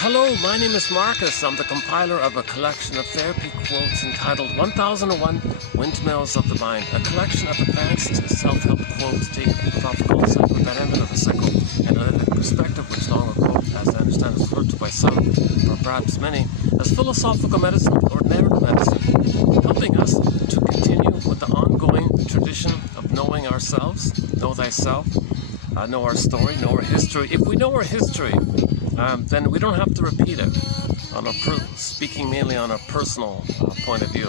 Hello, my name is Marcus. I'm the compiler of a collection of therapy quotes entitled 1001 Windmills of the Mind, a collection of advanced self-help quotes taken from philosophical psychodynamic of the psychoanalytic perspective, which long ago, as I understand, is referred to by some, or perhaps many, as philosophical medicine or narrative medicine, helping us to continue with the ongoing tradition of knowing ourselves, know thyself, know our story, know our history. If we know our history, then we don't have to repeat it, speaking mainly on a personal point of view.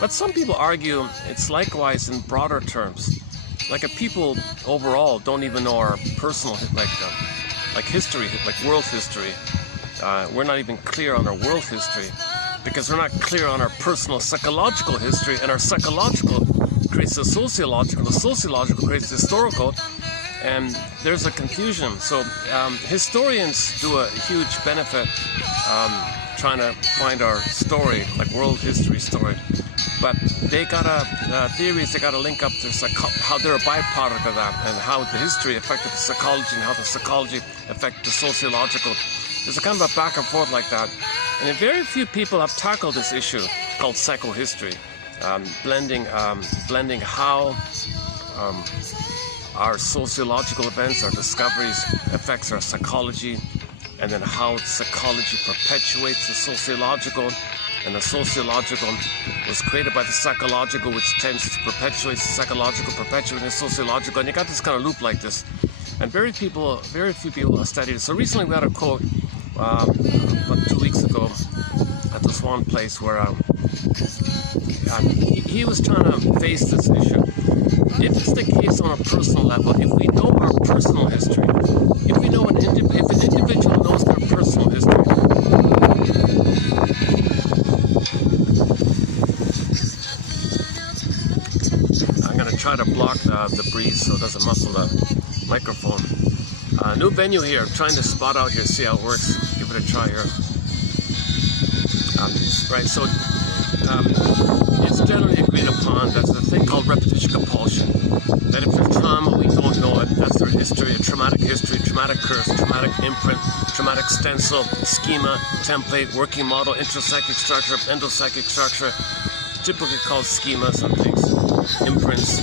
But some people argue it's likewise in broader terms. Like if people overall don't even know our personal, like history, like world history. We're not even clear on our world history because we're not clear on our personal psychological history, and our psychological creates the sociological creates the historical. And there's a confusion. So historians do a huge benefit trying to find our story, like world history story. But they gotta theories. They gotta link up to how they're a byproduct of that, and how the history affected the psychology, and how the psychology affected the sociological. There's a kind of a back and forth like that. And very few people have tackled this issue called psychohistory, blending how our sociological events, our discoveries, affects our psychology, and then how psychology perpetuates the sociological, and the sociological was created by the psychological, which tends to perpetuate the psychological, perpetuating the sociological, and you got this kind of loop like this. And very few people have studied it. So recently we had a quote about 2 weeks ago at this one place where he was trying to face this issue. If it's the case on a personal level, if we know our personal history, if we know if an individual knows their personal history, I'm going to try to block the breeze so it doesn't muffle the microphone. New venue here. I'm trying to spot out here, see how it works. Give it a try here. Right, so it's generally agreed upon that there's a thing called repetition compulsion. That if there's trauma, we don't know it. That's their history, a traumatic history, traumatic curse, traumatic imprint, traumatic stencil, schema, template, working model, intrapsychic structure, endopsychic structure, typically called schemas and things, imprints.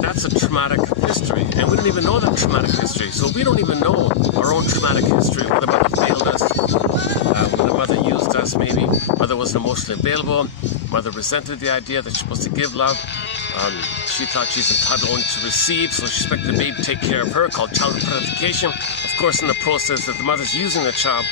That's a traumatic history, and we don't even know that traumatic history. So we don't even know our own traumatic history, whether mother failed us, whether mother used us maybe, mother wasn't emotionally available, mother resented the idea that she's supposed to give love. She thought she's entitled only to receive, so she expected the baby to take care of her, called childhood gratification. Of course, in the process that the mother's using the child,